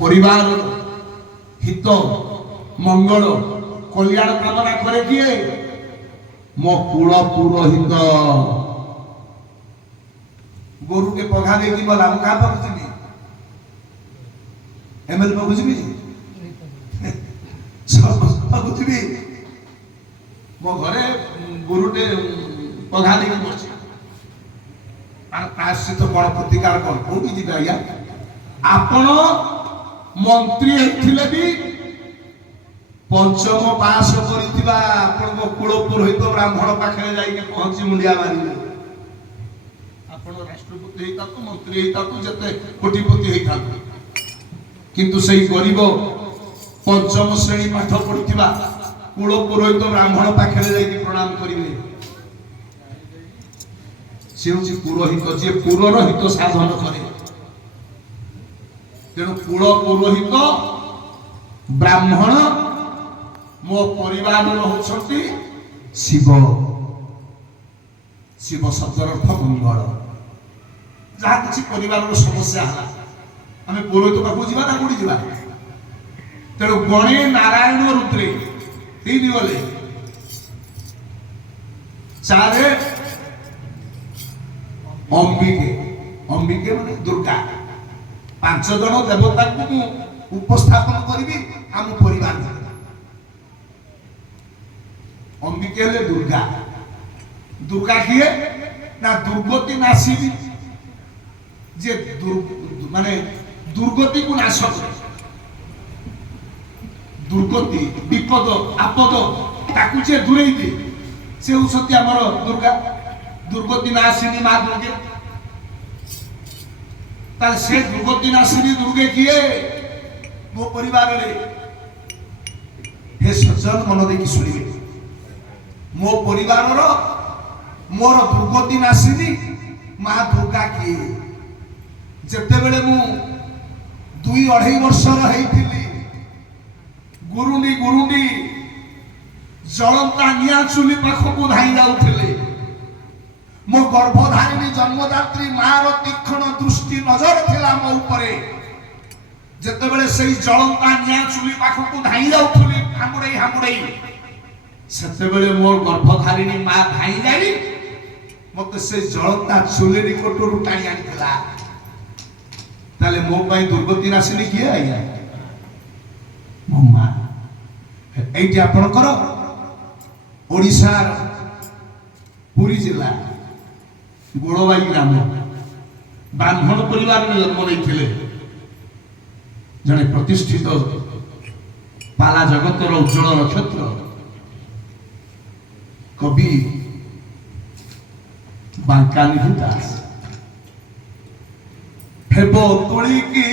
परिवार हित मंगल कल्याण कामना करे किए मो कुल पुरोहित गोरु के पघा दे कि बोला का पहुंचबी एमएल पहुंचबी सब पहुंचबी मो घरे गोरुटे पघा दे कि बस आर प्रायश्चित कोन प्रतिकार कोन कोठी दिबे आया आपण मंत्री हेथिले भी पंचम पास करितिबा आपण कुल पुरोहित ब्राह्मण पाखरे जाई के पहुंची मुंडिया मारिले आपण राष्ट्रपति हेता तो मंत्री हेता तो जते कोटिपति हेता किंतु सही गरीब पंचम श्रेणी पाठ पढ़िथिबा कुल पुरोहित ब्राह्मण पाखरे जाई के प्रणाम करिवे से होची पुरोहित जे पुरर हित साधन करे तेणु कुल पुरोहित ब्राह्मण मो परिवार होछंती शिव शिव शब्दर अर्थ मंगल जहाँ किसी परिवार समस्या है आम पुरोहित पाखु जीवा ना कोड़ी जीवा तेणु गणे नारायण रुद्रे तीन गले चारे अंबिके अंबिके माने दुर्गा पांच जन देवता को उपस्थापन करी आम परिवार अंबिके हेले दुर्गा दुर्गा किए ना दुर्गति नाशिनी जे माने दुर्गति को नाश करे दुर्गति विपद आपद ताकू जे दूरेई दे से होसती हमर दुर्गा दुर्गति नाशिनी मां दुर्गे ताल से दुर्गति नाशिनी दुर्गे किए मो परिवार रे हे सज्जन मन देखि सुनिबे मो परिवार रो मोर दुर्गति नाशिनी मां दुर्गा किए जते बेले मु 2-2.5 वर्षर हेइथिली गुरुनी जलंता निया चुली पाखकु धाई जाउथिले मो गर्भधारिणी जन्मदात्री मार तीक्ष्ण दृष्टि नजर थिला मो उपरे जते बेले सेई जलंता निया चुली पाखकु धाई जाउथिले हामुड़ई सेते बेले मोर गर्भधारिणी मां धाई जाई मते से जलंता चुली निकटरु टाणी आनिथिला ताले मो पई दुर्गति नाशिनी किए आइया मो मां एइटी आपनकर ओडिसा पुरी जिला गोड़बाई ग्राम ब्राह्मण परिवार में जन्म नहीं जड़े प्रतिष्ठित पाला जगतर उज्जवल नक्षत्र कवि बांकानिधि दास हेबो तुलिकी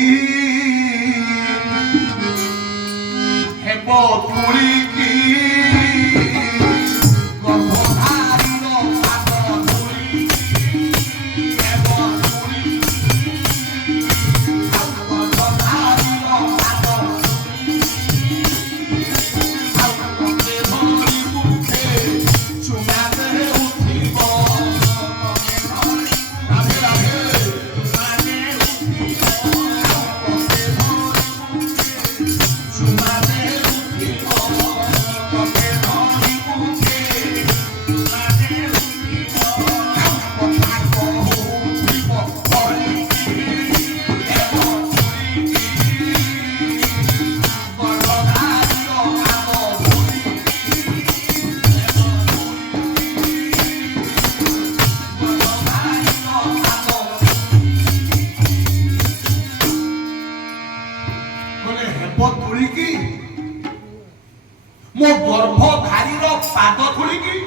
मो गर्भधारी पाद धूलिकी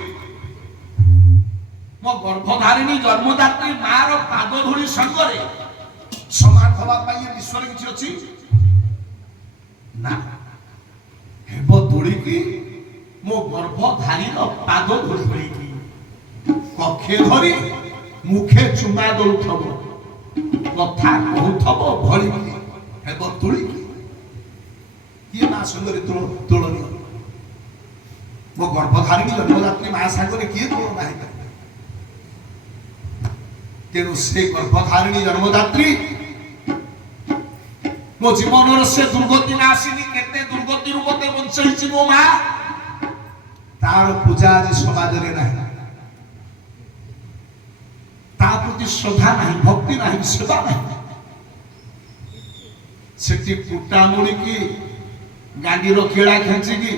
मो गर्भधारिणी जन्मदात्री मार पाद धूली संगरे समान हवा विश्व किसी अच्छी ना हेब धूलिकी मो गर्भधारी पाद धूली कक्षे धरी मुखे चुमा दौथब कथा कहूथब भली हेब धूलिकी किए मां संगरे तुलनीय मो गर्भधारिणी जन्मदात्री मां सागर किए तुलना है तेणु से गर्भधारिणी जन्मदात्री मो जीवन से दुर्गति ना आसीनी केते दुर्गति रु मते बंचैछि मो मा तार पूजा आज समाज रे नाही ता प्रति श्रद्धा नाही भक्ति नाही सेवा नाही सेठी पुटा मुड़ी की गांडी रो खेड़ा खेंची की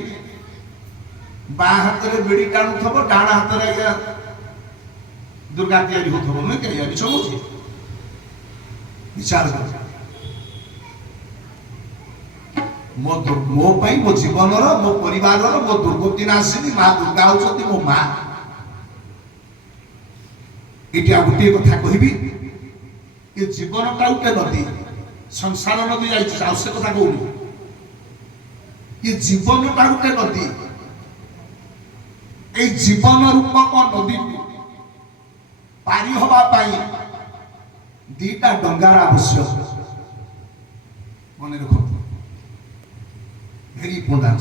बा हाथ रे बेड़ी टाणु थबो डाण हाथ रे या दुर्गा तैयारी होथबो न के या बिचमोछि विचार कर मो पाई मो जीवन रो मो परिवार रो मो दुर्गति नासिनी मां दुर्गा होचती मो मां इटिया गुटे कथा कहिबी ये जीवन टा उटे नदी संसार नदी जाई आवश्य कथा कहूनी ये जीवन टा उटे नदी ए जीवन रूपक नदी पारी होबा पाई दीटा डंगार आवश्यक मन रखो वेरी इंपोर्टेंट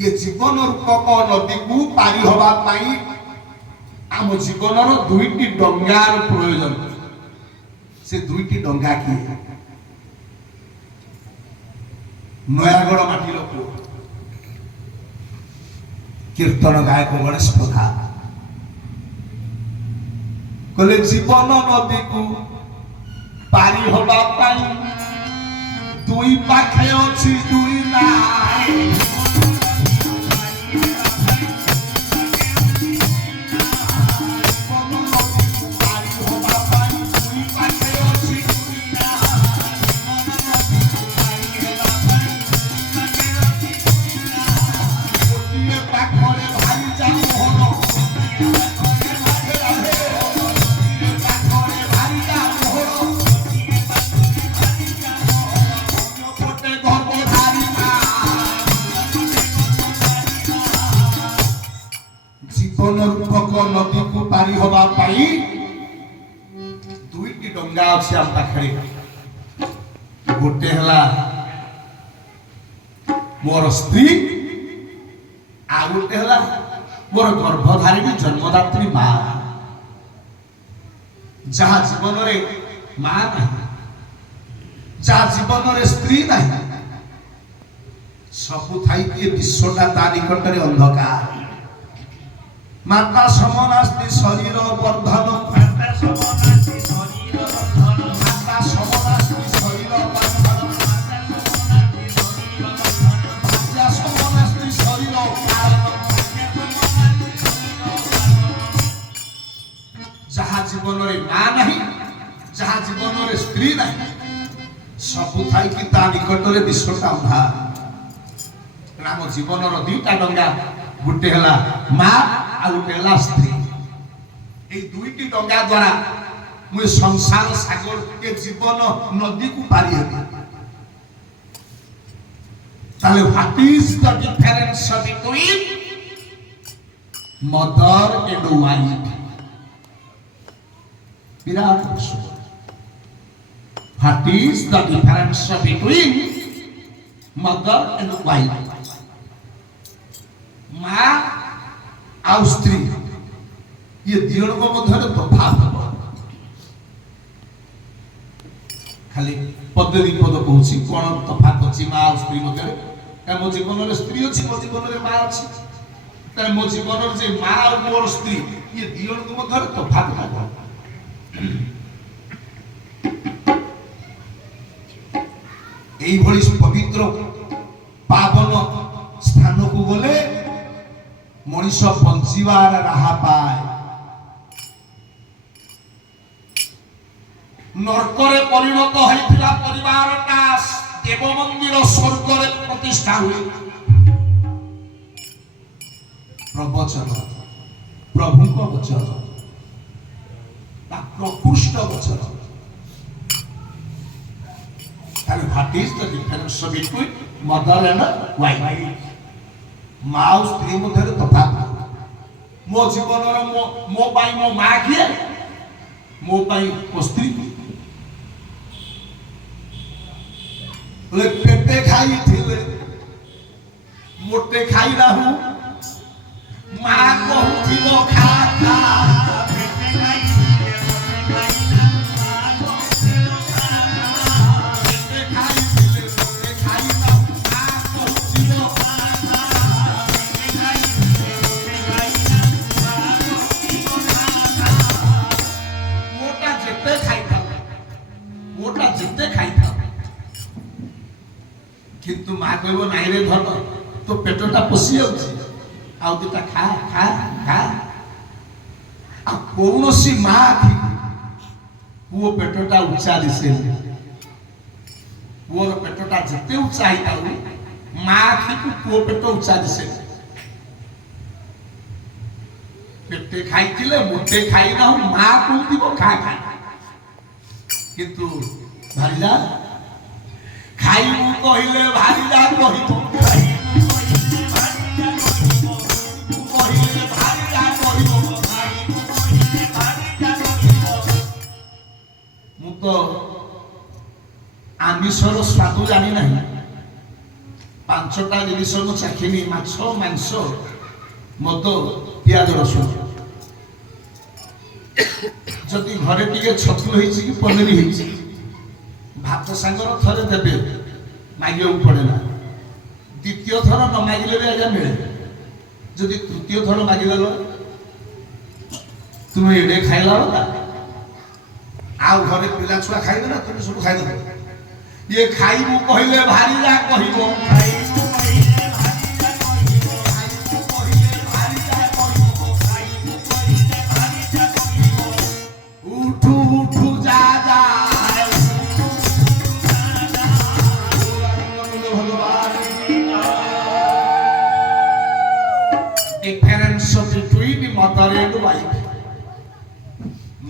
ये जीवन रूपक नदी को पारी होबा पाई आम जीवन रो दुईटी डंगार प्रयोजन से दुईटी डंगा की नयागढ़ माटी लोक कीर्तन गायक गणेश प्रधान कहले जीवन नदी को पारी होबा पाई दुई पाखे अछि दुई नाई नदी को पारी होबा पाई दुईटी डंगा अछि हम पाखरे गोटे हला मोर स्त्री आ गोटे हला मोर गर्भधारिणी जन्मदात्री मां जहा जीवन रे मां नहीं जहा जीवन रे स्त्री नहीं सब थाई के विश्वटा ता निकट रे अंधकार माता समनास्ति शरीर वर्धन माता समनास्ति शरीर वर्धन माता समनास्ति शरीर वर्धन माता समनास्ति शरीर जहा जीवन रे मां नहीं जहा जीवन रे स्त्री नहीं सब थाई कि ता निकट रे विश्वटा अंधार राम जीवन रो दुईटा डंगा गुटे हला मां आ गुटे हला स्त्री ए दुईटी डंगा द्वारा मु संसार सागर के जीवन नदी को पारी हेबी ताले what is the difference between mother and wife विराट प्रश्न what is the difference between mother and wife मां आ स्त्री ये दियों को मध्य तफात खाली पद विपद कहूँ कौन तफात अच्छी मां और स्त्री मध्य मो जीवन में स्त्री अच्छी मो जीवन में मां अच्छी मो जीवन से मां और मोर स्त्री ये दियों को मध्य तफात था এই ভଳି পবিত্র পাবন স্থানকু গলে মনিষ বঞ্চিবার রাহা পায় নরকরে পরিণত হইছিলা পরিবারটা দেব মন্দির স্বর্গরে প্রতিষ্ঠা হুয়ে প্রবচন প্রভুଙ୍କ বচন তা প্রকৃষ্ট বচন What is the difference between mother and wife? माँ और स्त्री मध्य तफात मो जीवन मो पाई मो माँ किए मो पाई मो स्त्री पेटे खाई थिले मोटे खाई रहू माँ कहूथिलो खा खा पेटे खाई थिले मोटे खाई ना माँ कहूथिलो खा खा ପୁଅଟା ଯେତେ ଖାଇଥାଉ କିନ୍ତୁ ମା କହିବ ନାଇଁ ରେ ଧନ ତୋ ପେଟଟା ପଶି ଯାଉଛି ଆଉ ଦିଟା ଖା ଖା ଖା। ଆଉ କୌଣସି ମା ଆଖି ପୁଅ ପେଟଟା ଉଚ୍ଚା ଦିଶେ ପୁଅର ପେଟଟା ଯେତେ ଉଚ୍ଚା ହେଇଥାଉ ମା ଆଖିକୁ ପୁଅ ପେଟ ଉଚ୍ଚା ଦିଶେ। ପେଟେ ଖାଇଥିଲେ ମୋଟେ ଖାଇନାହୁ ମା କହୁଥିବ ଖା ଖା କିନ୍ତୁ ଭାରିଜା ଖାଇବୁ କହିଲେ ଭାରିଜା କହିବ ମୁଁ ତ ଆମିଷର ସ୍ୱାଦ ଜାଣି ନାହିଁ 5ଟା ଜିନିଷ ମୁଁ ଚାଖିନି ମାଛ ମାଂସ ମଦ ପିଆଜ ରସୁଣ ଯଦି ଘରେ ଟିକେ ଛତୁ ହେଇଛି କି ପନିର ହେଇଛି ଭାତ ସାଙ୍ଗର ଥରେ ଦେବେ ମାଗିବାକୁ ପଡେ ନା ଦ୍ୱିତୀୟ ଥର ନ ମାଗିଲେ ବି ଆଜ୍ଞା ମିଳେ ଯଦି ତୃତୀୟ ଥର ମାଗିଦେଲ ତୁମେ ଏଡେ ଖାଇଲା ବେଳା ଆଉ ଘରେ ପିଲା ଛୁଆ ଖାଇବେ ନା ତୁମେ ସବୁ ଖାଇଦେବ ଇଏ ଖାଇବୁ କହିଲେ ଭାରିଜା କହିବ ଉଠୁ ଉଠୁ ଯା ଯା difference between mother and wife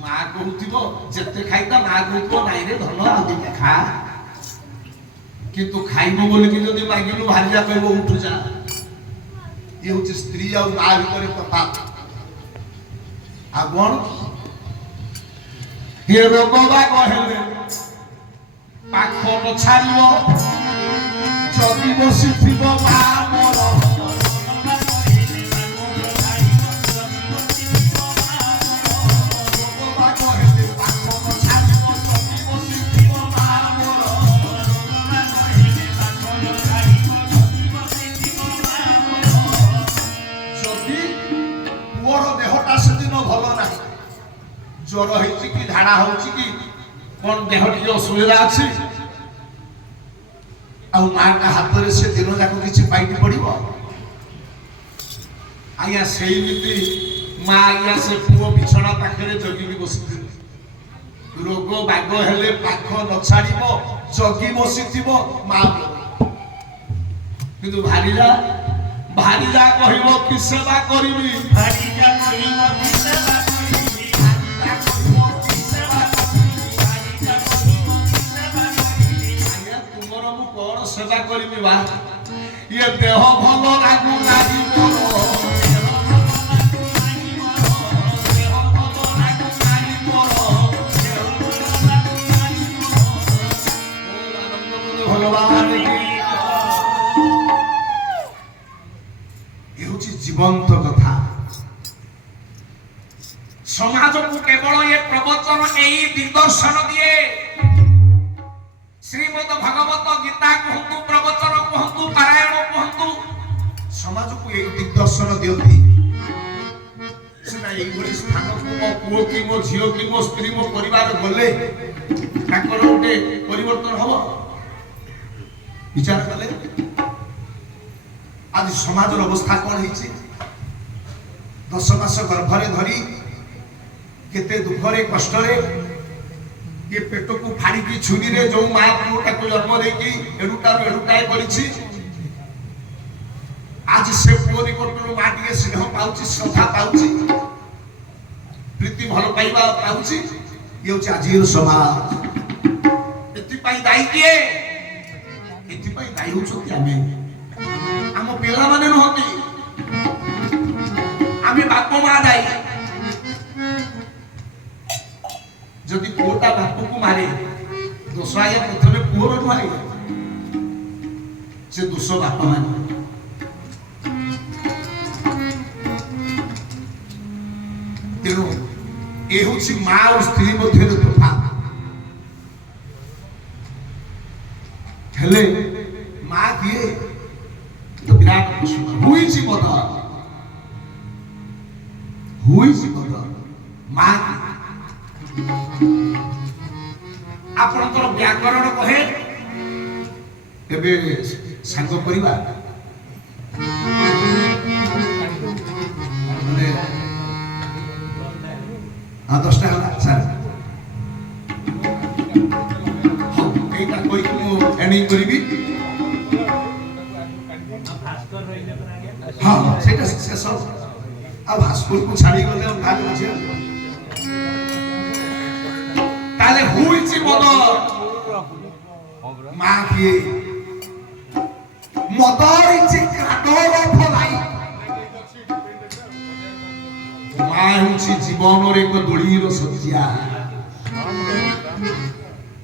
ମା କହୁଥିବ ଯେତେ ଖାଇତା ମା କହୁଥିବ ନାଇଁ ରେ ଧନ ଆଉ ଦିଟା ଖା କିନ୍ତୁ ଖାଇବ ବୋଲିକି ଯଦି ମାଗିଲୁ ଭାରିଜା କହିବ ଉଠୁ ଯା ଇଏ ହଉଛି ସ୍ତ୍ରୀ ଆଉ ମା ଭିତରେ କଥା। ଆଉ କଣ ଇଏ ରୋଗ ବାଗ ହେଲେ ପାଖ ନ ଛାଡ଼ିବ ଜଗି ବସିଥିବ ମା ମୋର ଜ୍ୱର ହେଇଛି କି ଝାଡା ହଉଛି କି କଣ ଦେହ ଟିକେ ଅସୁବିଧା ଅଛି ଆଉ ମାଟା ହାତରେ ସେ ଦିନ ଯାକ କିଛି ପାଇଟି ପଡିବ ଆଜ୍ଞା ସେଇମିତି ମା ଆଜ୍ଞା ସେ ପୁଅ ବିଛଣା ପାଖରେ ଜଗିକି ବସିଥିବ ରୋଗ ବାଗ ହେଲେ ପାଖ ନ ଛାଡ଼ିବ ଜଗି ବସିଥିବ ମା କିନ୍ତୁ ଭାରିଜା କହିବ କି ସେବା କରିବି ଭାରିଜା କହିବ କି ସେବା ସେବା କରିବି ବା ଇଏ ଦେହ ଭଲ ଲାଗୁ ନାହିଁ ଭଗବାନ ଏ ହେଉଛି ଜୀବନ୍ତ କଥା ସମାଜକୁ କେବଳ ଏ ପ୍ରବଚନ ଏହି ଦିଗଦର୍ଶନ ଦିଏ ଶ୍ରୀମଦ ଭଗବତ ଗୀତା କୁହନ୍ତୁ ପ୍ରବଚନ କୁହନ୍ତୁ ପାରାୟଣ କୁହନ୍ତୁ ସମାଜକୁ ଏଇ ଦିଗଦର୍ଶନ ଦିଅନ୍ତି ସିନା ଏଇଭଳି ସ୍ଥାନକୁ ମୋ ପୁଅ କି ମୋ ଝିଅ କି ମୋ ସ୍ତ୍ରୀ ମୋ ପରିବାର ଗଲେ ତାଙ୍କର ଗୋଟେ ପରିବର୍ତ୍ତନ ହବ ବିଚାର କଲେ ଆଜି ସମାଜର ଅବସ୍ଥା କଣ ହେଇଛି 10 ମାସ ଗର୍ଭରେ ଧରି କେତେ ଦୁଃଖରେ କଷ୍ଟରେ ये पेट को फाड़ी की छुरी रे जो मां पुओटा को जन्म देकी एडुटारो एडुटाए करिछि आज से पुओ निकटରୁ मां टिके स्नेह पाउछि श्रद्धा पाउछि प्रीति भल पाइबा पाउछि ये होछि आजिर समाज एति पई दाई किए एति पई दाई होछथि आमे हम पिला माने नहति आमे बाप मां दाई जदि पुओटा बापू को मारे दोष आया प्रथम पुओर नुहे से दोष बाप मान तेणु ये हूँ माँ और स्त्री मध्य तफात हेले माँ किए तो विराट प्रश्न हुई बद माँ आपणकर व्याकरण कहे एबे सांग परिवार माने हाँ 10 टा होला सर हाँ एटा कोई को एंडिंग करिबी हाँ सेटा सक्सेस अब हाईस्कूल को छाड़ी गले और भाग আছে তাহলে হুইছি মদ মা কি মদর ইচ্ছে ক্রাডল ফলাই মা হচ্ছে জীবনের এক দড়ির সজ্জা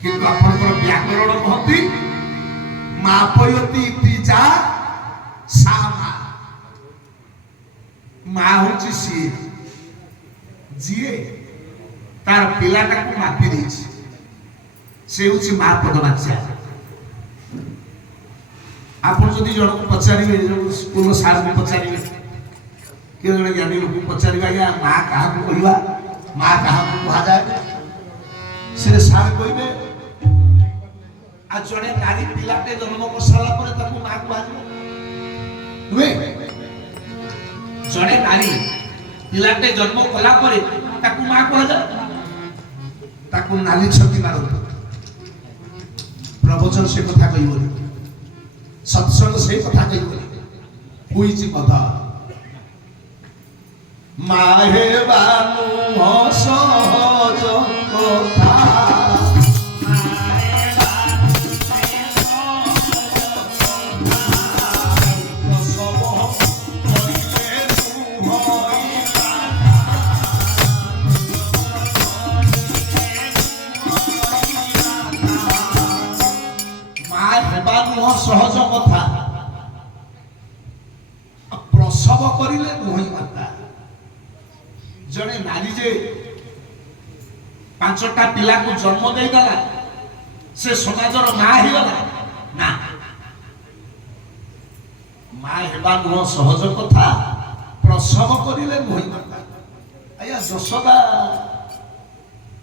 কিন্তু আপনার ব্যাকরণ কহতি মা পয়তি তিজা সামা মা হচ্ছে সে জিয়ে তার পিলাটাকে মাপি দিয়েছে সে হচ্ছে মা পদবাচ্যা আপন যদি জনক পচারিবে স্কুল সার পচারিবে কেউ জনে জ্ঞানী লোক পচারিবে আজ্ঞা মা কাহাକୁ কহিবা মা কাহাକୁ কুহাযাଏ সে সার কইবে আর জনে নারী পিলাটে জন্ম করসালা পরে তাকে মা কুহাଯିବ নুহে জনে নারী পিলাটে জন্ম কলা পরে তাকে মা কুহাଯାଏ তাকে নালী ছতি মারନ୍ତି প্রবচন সে কথা কইবনি সৎসঙ্গ সে কথা কইবনি হুইছি কথা মাহে বানু সহজ কথা সহজ কথা প্রসব করিলে নুহই মাতা জনে নারী যে 5টা পিলাକୁ জন্ম ଦେଇଗଲା সে সমাজର মা ହେଇଗଲା না মা হেবা নুহ সহজ কথা প্রসব করিলে নুহই মাতা আয়া যশোদা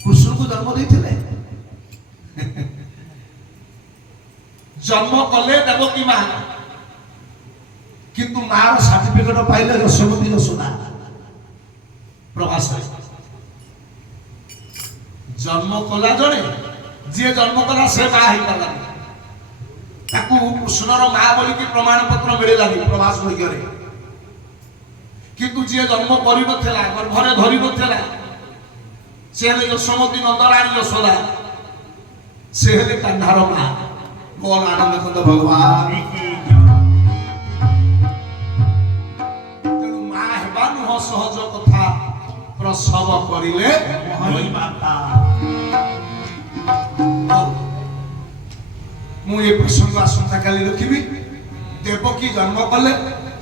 কৃষ্ণକୁ জন্ম ଦେଇଥିଲେ জন্ম কলে দেবকী মা কিন্তু মার সার্টিফিকেট পাইলে যশোমতী যশোদা প্রভাস জন্ম কলা জনে যে জন্ম কলা সে মা হইতালা তাকু কৃষ্ণর মা বলি কি প্রমাণ পত্র মিলিলানি প্রভাস বৈজ্ঞরে কিন্তু যে জন্ম করি নথিলা গর্ভরে ধরি নথিলা সে হলে যশোমতী নন্দরানী যশোদা সে হলে কান্ধার মা बोल आनंद कंद भगवान तेणु माँ हेबानु हो सहज कथा प्रसव करिले मोहि माता मु ये प्रसंग आसंता काली रखिबी देवकी जन्म कले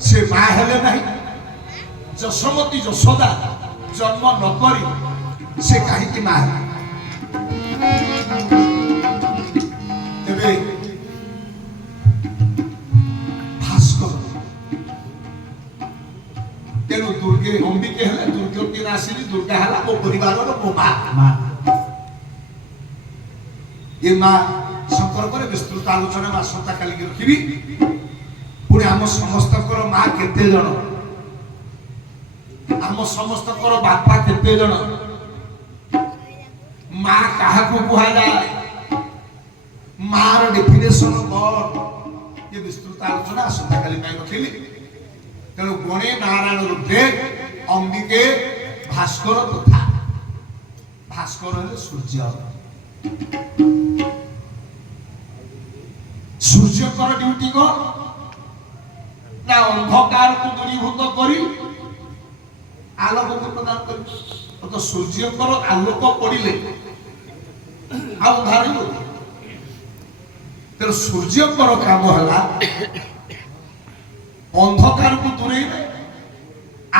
से माँ हेले नहीं यशोमती यशोदा जन्म न करी से काहे की माँ तेबे तेणु दुर्गे अंबिके हेले दुर्गति राशि दुर्गा हला मो परिवार मो माँ ये माँ शंकर पर विस्तृत आलोचना आसंता काली रखिबी पुणे आम समस्त माँ केते जन आम समस्त बापा केते जन माँ काहाकू कुहाଯାଏ मार डेफिनेशन कौन ये विस्तृत आलोचना आसंता काली रखिली तेणु गणे नारायण रुद्रे अंबिके भास्कर तथा भास्कर है सूर्य सूर्य कर ड्यूटी कौन ना अंधकार को दूरीभूत करी आलोक को प्रदान करी तो सूर्य कर आलोक पड़िले अंधार हो तेणु सूर्य कर काम है अंधकार को दूरे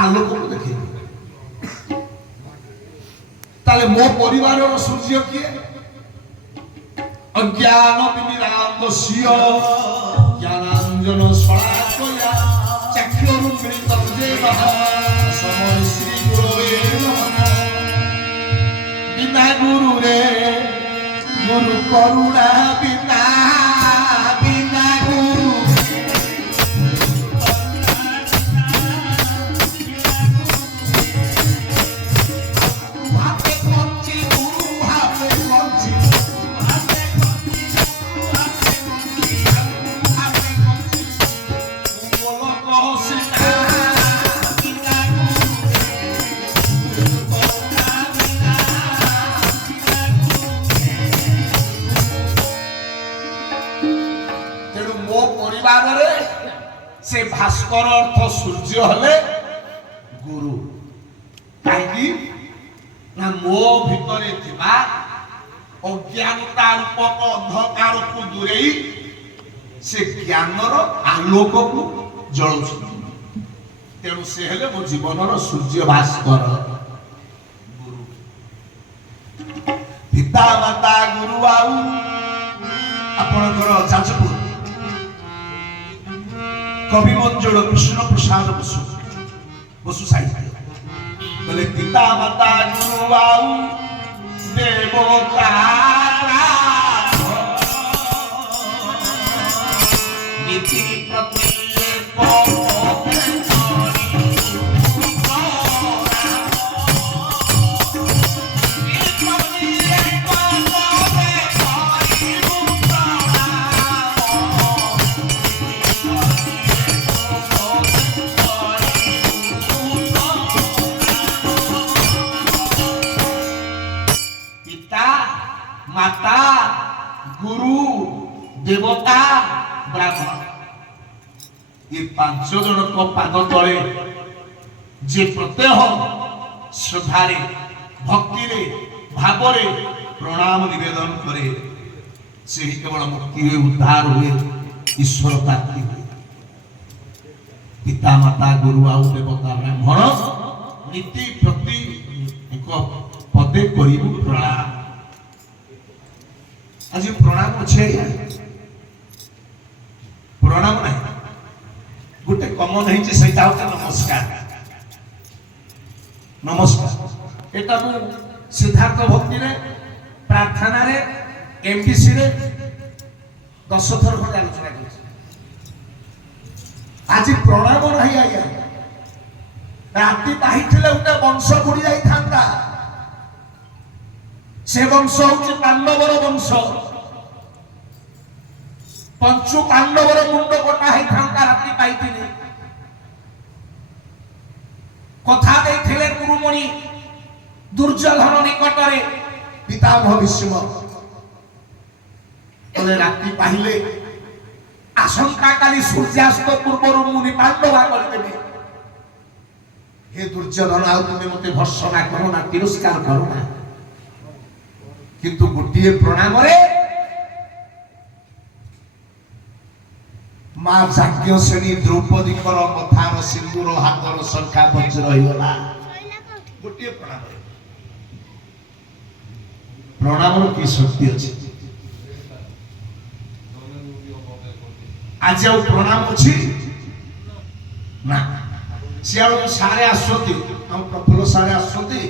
आलोक को देखे ताले मो परिवार सूर्य किए अज्ञान तिमिरांधस्य ज्ञानांजन शलाकया चक्षुरुन्मिलितं येन तस्मै श्री गुरवे नमः बिना गुरु रे गुरु करुणा बिना बिना गुरु हाथे कौची गुरु हाथे कौची बोलो कहो सीता से भास्कर अर्थ सूर्य हले गुरु कहीं ना मो भितर अज्ञानता रूपक अंधकार को दूरे से ज्ञानर आलोक को जलु तेणु से हेले मो जीवनर सूर्य भास्कर गुरु पिता माता गुरु आउ आपणकर जाजपुर कवि मंजुल कृष्ण प्रसाद बसु बसु साहित्य बोले पिता माता गुरु आउ देवता नीति प्रति माता गुरु देवता ब्राह्मण ये पांच जन को पाद तले जे प्रत्यह श्रद्धारे भक्ति रे भाव रे प्रणाम निवेदन करे से ही केवल मुक्ति हुए उद्धार हुए ईश्वर प्राप्ति हुए पिता माता गुरु आउ देवता ब्राह्मण नीति प्रति एक पदे करिबु प्रणाम आज प्रणाम अच्छे प्रणाम नहीं गोटे कमन है नमस्कार नमस्कार एटा मु सिद्धार्थ भक्ति रे प्रार्थना रे एमपीसी रे 10 थर खंड आलोचना कर आज प्रणाम नहीं आया राति पाइथिले उटे वंश बुड़ी जाई थांता से वंश हूँ पांडवर वंश पंचु पांडवर मुंड कटा ही था राति पाई कथा देथिले गुरुमणि दुर्योधन निकटरे पिता भीष्म बोले राति पाहिले आशंका काली सूर्यास्त पूर्व मुनि पांडवा करदेबे हे दुर्योधन आ तुमे मते भर्सना करो ना तिरस्कार करो ना किंतु गोटे प्रणाम रे मां जाज्ञसेनी द्रौपदी कथार सिंदूर हाथर संख्या बच रहीगला गोटे प्रणाम प्रणाम की शक्ति अच्छी आज प्रणाम अच्छी ना सियाड़ सारे आसती हम प्रफुल्ल सारे आसती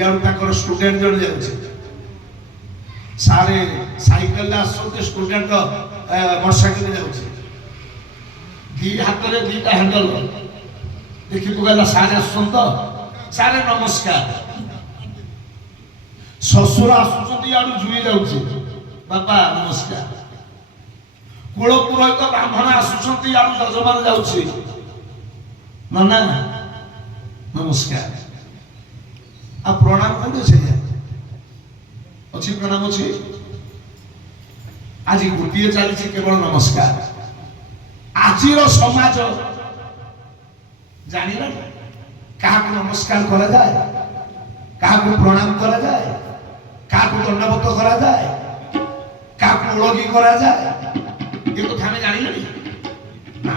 इधर स्टूडेंट जन जाऊँ सारे साइकेल आसते स्टूडेंट मोटरसाइकेल जाऊँ दी हाथ में दीटा हैंडल देखी पकड़ा सारे आसुन तो सारे नमस्कार ससुर आसुच्च जुई जाऊँ बापा नमस्कार कूल पुरोहित ब्राह्मण आसुच्च जजमान जाऊँ नना नमस्कार आ प्रणाम कौन अच्छी प्रणाम अच्छी आज गोटे चली केवल नमस्कार आज समाज जान क्या नमस्कार करा जाए क्या प्रणाम करा जाए क्या दंडवत करा जाए क्या ओलगी करा जाए ये कथा आम जान ना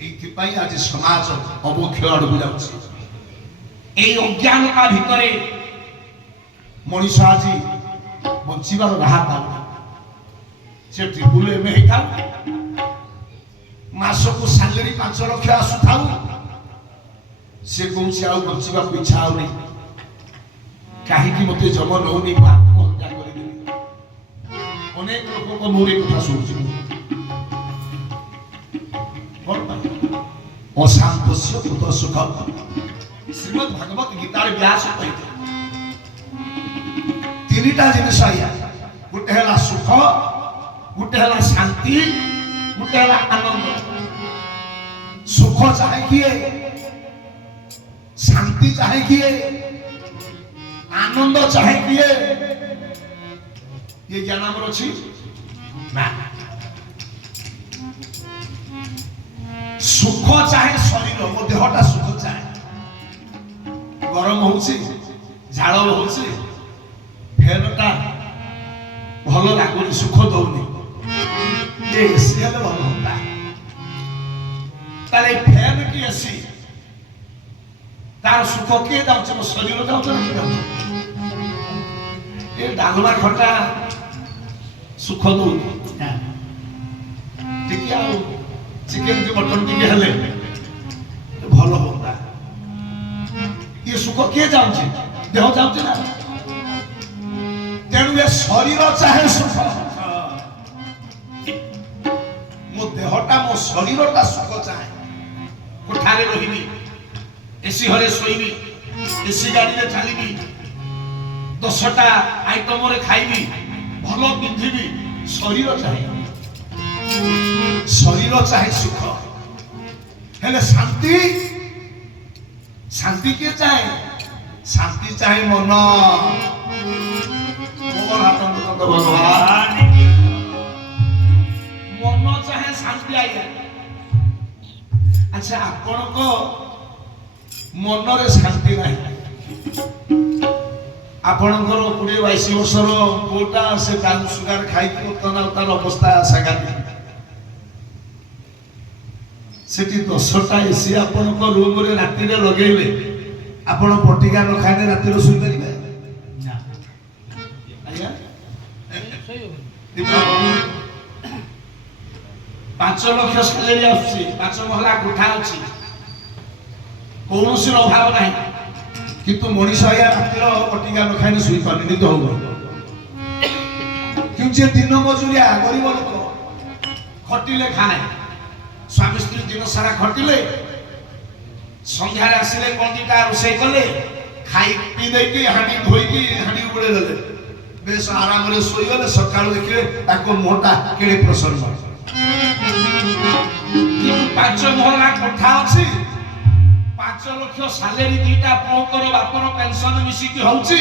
ये आज समाज अवक्षय आड़ को जाऊँ अज्ञानता भितर मनीष आज बचार राह पाऊ से ट्रिपुल एम होता मासक सालेरी 5 लाख आसुता से कौन से बचा इच्छा होनी कहीं मत जम नौनी हत्या कर ଅନେକ ଲୋକଙ୍କ ମୁହଁରେ କଥା ଶୁଣୁଛି କଣ ପାଇଁ ଅଶାନ୍ତସ୍ୟ କୁତ ସୁଖ ଶ୍ରୀମଦ୍ ଭାଗବତ ଗୀତାରେ ବ୍ୟାସ କହିଥିଲେ ତିନିଟା ଜିନିଷ ଆଜ୍ଞା ଗୋଟେ ହେଲା ସୁଖ ଗୋଟେ ହେଲା ଶାନ୍ତି ଗୋଟେ ହେଲା ଆନନ୍ଦ ସୁଖ ଚାहे କିଏ ଶାନ୍ତି ଚାहे କିଏ ଆନନ୍ଦ ଚାहे କିଏ ये ज्ञान ଆମର ଅଛି ନା ସୁଖ ଚାहे ଶରୀର ମୋ ଦେହଟା ସୁଖ ଚାहे ଗରମ ହଉଛି ଝାଳ ହଉଛି ଫ୍ୟାନଟା ଭଲ ଲାଗୁନି ସୁଖ ଦଉନି ଏ ଏସି ହେଲେ ଭଲ ହୁଅନ୍ତା ତାହେଲେ ଫ୍ୟାନ କି ଏସି ତାର ସୁଖ କିଏ ଯାଉଛି ମୋ ଶରୀର ଯାଉଛି ନା କିଏ ଯାଉଛି ଏ ଡାଲମା ଖଟା ସୁଖ ଦଉନି ଟିକେ ଆଉ ଚିକେନ କି ମଟନ ଟିକେ ହେଲେ ଭଲ ହୁଅନ୍ତା ଏ ସୁଖ କିଏ ଯାଉଛି ଦେହ ଯାଉଛି ନା ତେଣୁ ଏ ଶରୀର ଚାहे ସୁଖ ମୋ ଦେହଟା ମୋ ଶରୀରଟା ସୁଖ ଚାहे କୋଠାରେ ରହିବି ଏସି ଘରେ ଶୋଇବି ଏସି ଗାଡ଼ିରେ ଚାଲିବି 10ଟା ଆଇଟମରେ ଖାଇବି ଭଲ ପିନ୍ଧିବି ଶରୀର ଚାहे ସୁଖ ହେଲେ ଶାନ୍ତି ଶାନ୍ତି କିଏ ଚାहे ଶାନ୍ତି ଚାहे ମନ ଭଗବାନ ମନ ଚାहे ଶାନ୍ତି ଆଜ୍ଞା ଆଚ୍ଛା ଆପଣଙ୍କ ମନରେ ଶାନ୍ତି ନାହିଁ ଆପଣଙ୍କର 20-22 ବର୍ଷର ପୁଅଟା ସେ ବ୍ରାଉନ ସୁଗାର ଖାଇକି ବର୍ତ୍ତମାନ ତାର ଅବସ୍ଥା ସାଂଘାତିକ ସେଠି 10ଟା ଏସି ଆପଣଙ୍କ ରୁମରେ ରାତିରେ ଲଗେଇଲେ ଆପଣ ପଟିକା ନ ଖାଇଲେ ରାତିରେ ଶୋଇପାରିବେ ଆଜ୍ଞା 5 ଲକ୍ଷ ସାଲେରୀ ଆସୁଛି 5 ମହଲା କୋଠା ଅଛି କୌଣସି ଅଭାବ ନାହିଁ କିନ୍ତୁ ମଣିଷ ଆଜ୍ଞା ରାତିର ପଟିକା ନ ଖାଇଲେ ଶୋଇପାରୁନି ନିଦ ହଉନି କିନ୍ତୁ ଦିନ ମଜୁରିଆ ଗରିବ ଲୋକ ଖଟିଲେ ଖାଏ ସ୍ୱାମୀ ସ୍ତ୍ରୀ ଦିନ ସାରା ଖଟିଲେ ସନ୍ଧ୍ୟାରେ ଆସିଲେ କଣ ଦିଟା ରୋଷେଇ କଲେ ଖାଇ ପିଇ ଦେଇକି ହାଣ୍ଡି ଧୋଇକି ହାଣ୍ଡି ଉଡ଼େଇ ଦେଲେ ବେଶ ଆରାମରେ ଶୋଇଗଲେ ସକାଳୁ ଦେଖିଲେ ତାଙ୍କ ମୁହଁଟା କେଡ଼େ ପ୍ରସନ୍ନ 5 ମହଲା କୋଠା ଅଛି 5 ଲକ୍ଷ ସାଲେରୀ ଦିଟା ପୁଅଙ୍କର ବାପର ପେନସନ ମିଶିକି ହଉଛି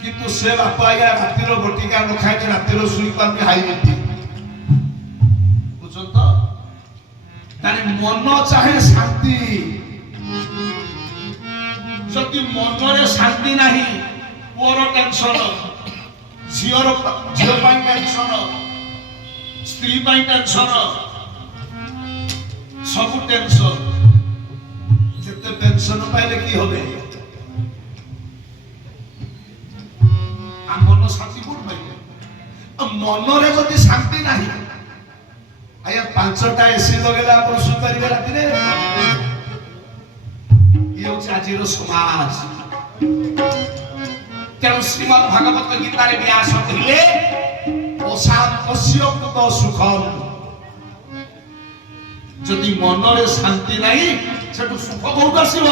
କିନ୍ତୁ ସେ ବାପ ଆଜ୍ଞା ରାତିର ବଟିକା ନ ଖାଇକି ରାତିର ଶୋଇପାରୁନି ହାଇବେଟି ବୁଝୁଛ ତ ତାହେଲେ ମନ ଚାहे ଶାନ୍ତି ଯଦି ମନରେ ଶାନ୍ତି ନାହିଁ ପୁଅର ଟେନସନ ଝିଅ ପାଇଁ ଟେନସନ ସ୍ତ୍ରୀ ପାଇଁ ଟେନସନ ସବୁ ଟେନସନ ଯେତେ ପେନସନ ପାଇଲେ କି হবে ମନ ଶାନ୍ତି କୋଉଠି ପାଇବେ ମନରେ ଯଦି ଶାନ୍ତି ନାହିଁ ଆଜ୍ଞା 5ଟା ଏସି ଲଗେଇଲେ ଆପଣ ଶୋଇପାରିବେ ରାତିରେ ଇଏ ହଉଛି ଆଜିର ସମାଜ ତେଣୁ ଶ୍ରୀମଦ୍ ଭାଗବତ ଗୀତାରେ ବ୍ୟାସ କହିଲେ ଅଶାନ୍ତସ୍ୟ କୁତ ସୁଖମ୍ ଯଦି ମନରେ ଶାନ୍ତି ନାହିଁ ସେଠୁ ସୁଖ କୋଉଠୁ ଆସିବ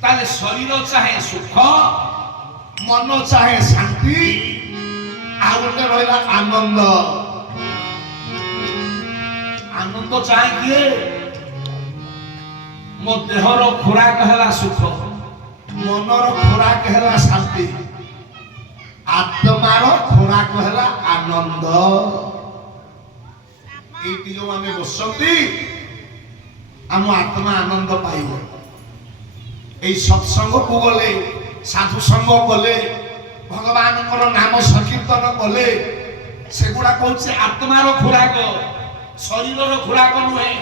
ତାହେଲେ ଶରୀର ଚାहे ସୁଖ ମନ ଚାहे ଶାନ୍ତି ଆଉ ଗୋଟେ ରହିଲା ଆନନ୍ଦ ଆନନ୍ଦ ଚାहे କିଏ ମୋ ଦେହର ଖୋରାକ ହେଲା ସୁଖ ମନର ଖୋରାକ ହେଲା ଶାନ୍ତି ଆତ୍ମାର ଖୋରାକ ହେଲା ଆନନ୍ଦ ଏଇଠି ଯୋଉ ଆମେ ବସନ୍ତି ଆମ ଆତ୍ମା ଆନନ୍ଦ ପାଇବ ଏଇ ସତ୍ସଙ୍ଗକୁ ଗଲେ ସାଧୁ ସଙ୍ଗ କଲେ ଭଗବାନଙ୍କର ନାମ ସଂକୀର୍ତ୍ତନ କଲେ ସେଗୁଡା କହୁଛି ଆତ୍ମାର ଖୋରାକ ଶରୀରର ଖୋରାକ ନୁହେଁ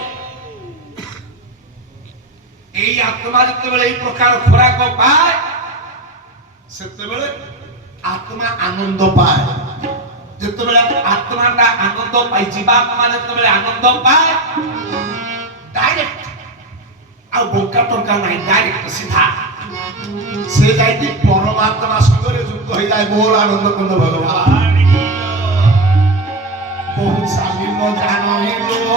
ଏଇ ଆତ୍ମା ଯେତେବେଳେ ଏଇ ପ୍ରକାର ଖୋରାକ ପାଏ ସେତେବେଳେ ଆତ୍ମା ଆନନ୍ଦ ପାଏ ଯେତେବେଳେ ଆତ୍ମାଟା ଆନନ୍ଦ ପାଇ ଜୀବାତ୍ମା ଯେତେବେଳେ ଆନନ୍ଦ ପାଏ ଡାଇରେକ୍ଟ ଆଉ ବଙ୍କା ଟଙ୍କା ନାହିଁ ଡାଇରେକ୍ଟ ସିଧା ସେ ଯାଇକି ପରମାତ୍ମା ସଙ୍ଗରେ ଯୁକ୍ତ ହେଇଯାଏ ମୋର ଆନନ୍ଦ କନ୍ଦ ଭଗବାନ ଚାଲିଲ ଜାଣିଲ